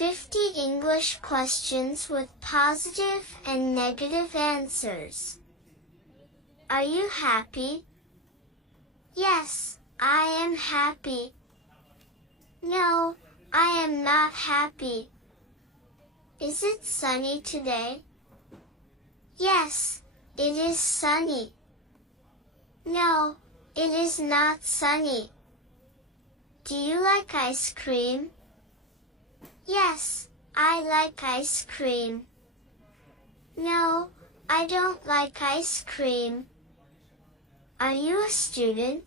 50 English questions with positive and negative answers. Are you happy? Yes, I am happy. No, I am not happy. Is it sunny today? Yes, it is sunny. No, it is not sunny. Do you like ice cream? Yes, I like ice cream. No, I don't like ice cream. Are you a student?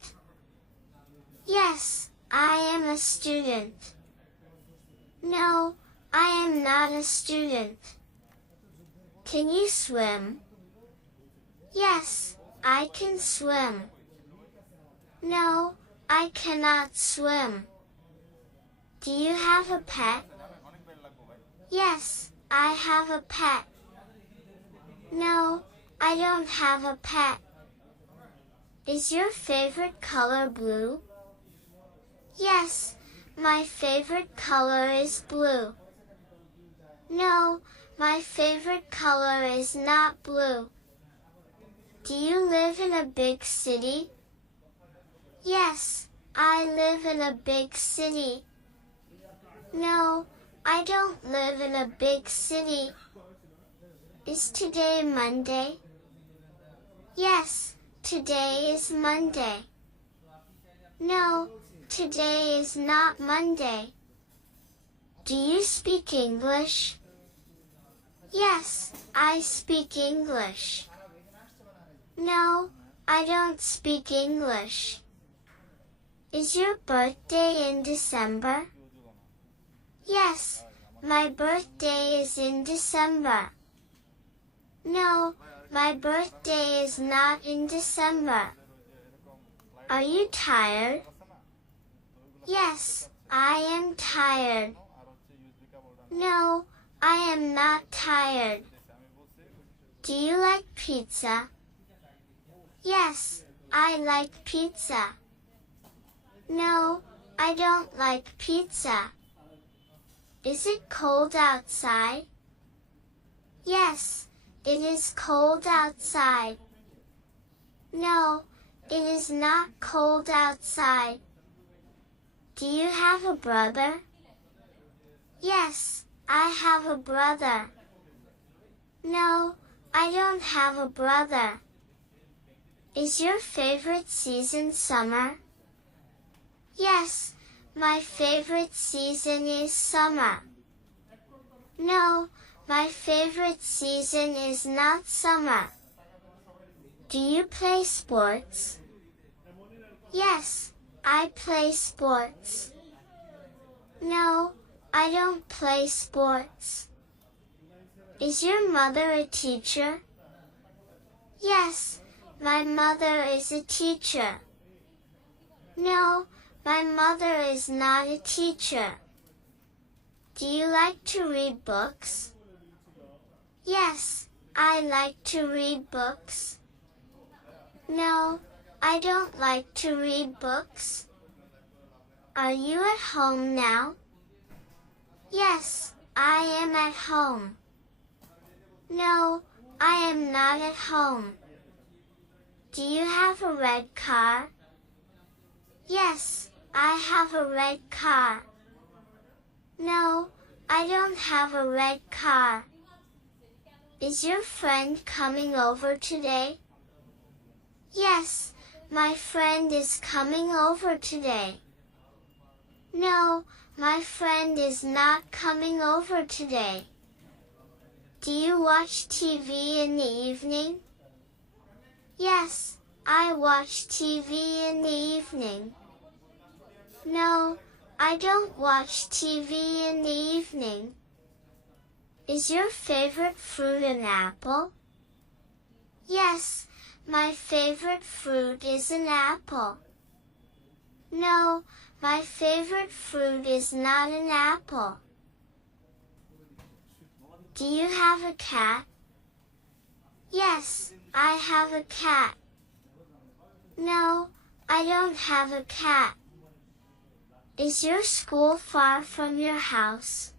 Yes, I am a student. No, I am not a student. Can you swim? Yes, I can swim. No, I cannot swim. Do you have a pet? Yes, I have a pet. No, I don't have a pet. Is your favorite color blue? Yes, my favorite color is blue. No, my favorite color is not blue. Do you live in a big city? Yes, I live in a big city. No, I don't live in a big city. Is today Monday? Yes, today is Monday. No, today is not Monday. Do you speak English? Yes, I speak English. No, I don't speak English. Is your birthday in December? Yes, my birthday is in December. No, my birthday is not in December. Are you tired? Yes, I am tired. No, I am not tired. Do you like pizza? Yes, I like pizza. No, I don't like pizza. Is it cold outside? Yes, it is cold outside. No, it is not cold outside. Do you have a brother? Yes, I have a brother. No, I don't have a brother. Is your favorite season summer? Yes, my favorite season is summer. No, my favorite season is not summer. Do you play sports? Yes, I play sports. No, I don't play sports. Is your mother a teacher? Yes, my mother is a teacher. No, my mother is not a teacher. Do you like to read books? Yes, I like to read books. No, I don't like to read books. Are you at home now? Yes, I am at home. No, I am not at home. Do you have a red car? Yes, I have a red car. No, I don't have a red car. Is your friend coming over today? Yes, my friend is coming over today. No, my friend is not coming over today. Do you watch TV in the evening? Yes, I watch TV in the evening. No, I don't watch TV in the evening. Is your favorite fruit an apple? Yes, my favorite fruit is an apple. No, my favorite fruit is not an apple. Do you have a cat? Yes, I have a cat. No, I don't have a cat. Is your school far from your house?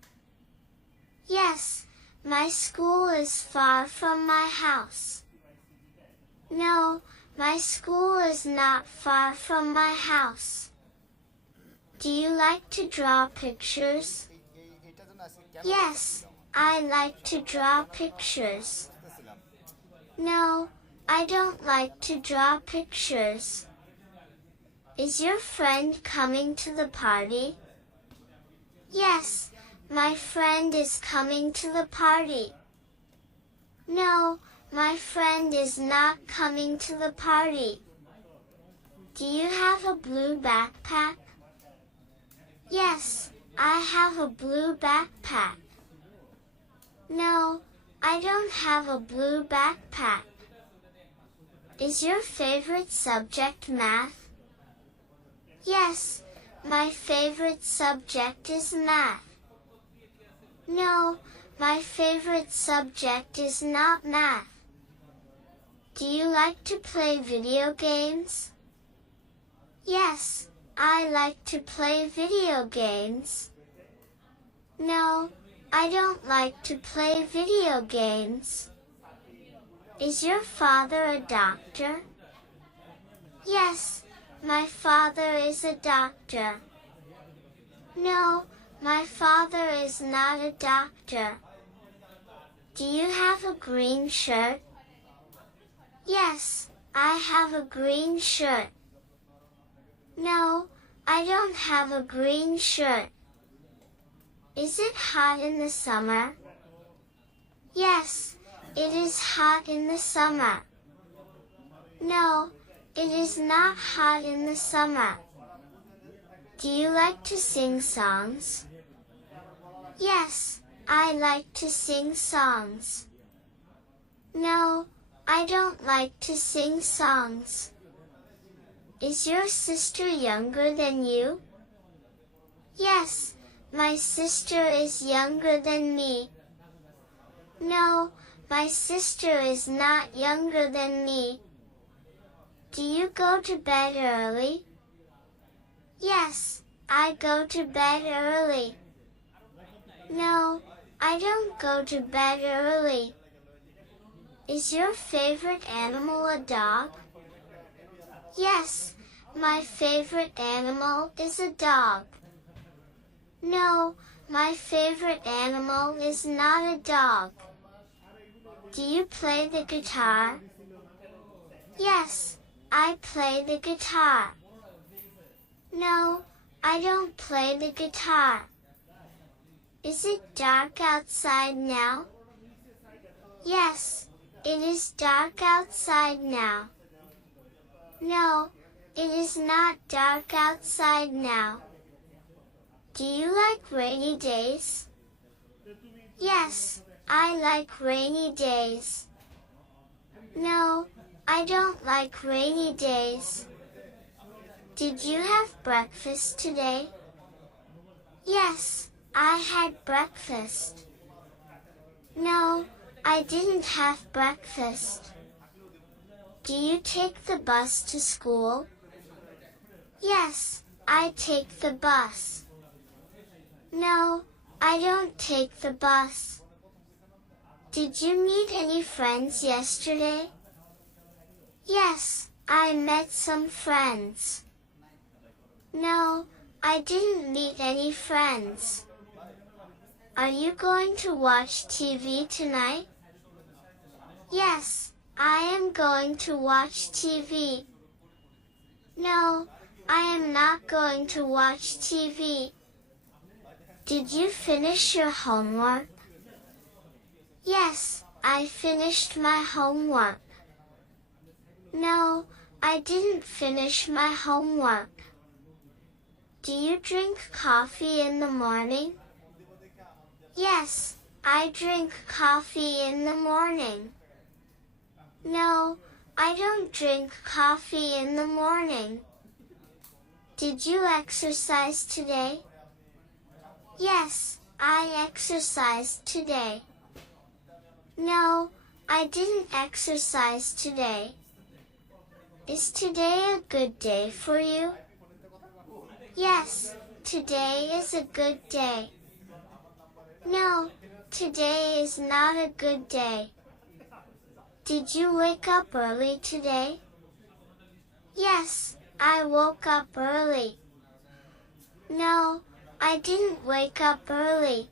Yes, my school is far from my house. No, my school is not far from my house. Do you like to draw pictures? Yes, I like to draw pictures. No, I don't like to draw pictures. Is your friend coming to the party? Yes, my friend is coming to the party. No, my friend is not coming to the party. Do you have a blue backpack? Yes, I have a blue backpack. No, I don't have a blue backpack. Is your favorite subject math? Yes, my favorite subject is math. No, my favorite subject is not math. Do you like to play video games? Yes, I like to play video games. No, I don't like to play video games. Is your father a doctor? Yes, my father is a doctor. No, my father is not a doctor. Do you have a green shirt? Yes, I have a green shirt. No, I don't have a green shirt. Is it hot in the summer? Yes, it is hot in the summer. No, it is not hot in the summer. Do you like to sing songs? Yes, I like to sing songs. No, I don't like to sing songs. Is your sister younger than you? Yes, my sister is younger than me. No, my sister is not younger than me. Do you go to bed early? Yes, I go to bed early. No, I don't go to bed early. Is your favorite animal a dog? Yes, my favorite animal is a dog. No, my favorite animal is not a dog. Do you play the guitar? Yes, I play the guitar. No, I don't play the guitar. Is it dark outside now? Yes, it is dark outside now. No, it is not dark outside now. Do you like rainy days? Yes, I like rainy days. No, I don't like rainy days. Did you have breakfast today? Yes, I had breakfast. No, I didn't have breakfast. Do you take the bus to school? Yes, I take the bus. No, I don't take the bus. Did you meet any friends yesterday? Yes, I met some friends. No, I didn't meet any friends. Are you going to watch TV tonight? Yes, I am going to watch TV. No, I am not going to watch TV. Did you finish your homework? Yes, I finished my homework. No, I didn't finish my homework. Do you drink coffee in the morning? Yes, I drink coffee in the morning. No, I don't drink coffee in the morning. Did you exercise today? Yes, I exercised today. No, I didn't exercise today. Is today a good day for you? Yes, today is a good day. No, Today is not a good day. Did you wake up early today? Yes, I woke up early. No, I didn't wake up early.